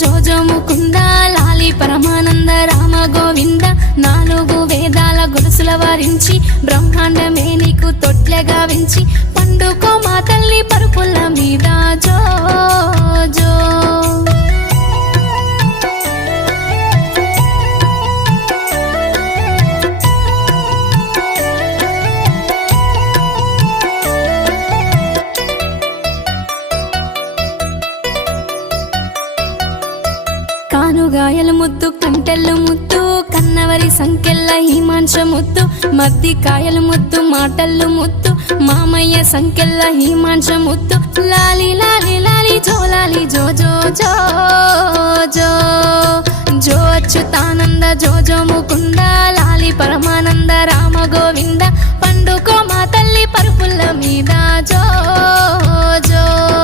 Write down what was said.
జోజో ముకుంద లాలి పరమానంద రామ గోవింద 4 వేదాల గొలుసుల వారించి బ్రహ్మాండమే నీకు తొట్లెగా వించి పండుకో మా తల్లి పరుపుల మీద జో జో కానుగాయల ముద్దు కంటెల్లు ముద్దు కన్నవరి సంకెళ్ళ హిమాంశ ముద్దు మద్ది కాయల ముద్దు మాటల్లు ముద్దు మామయ్య సంకెళ్ళ హిమాంశ ముద్దు లాలి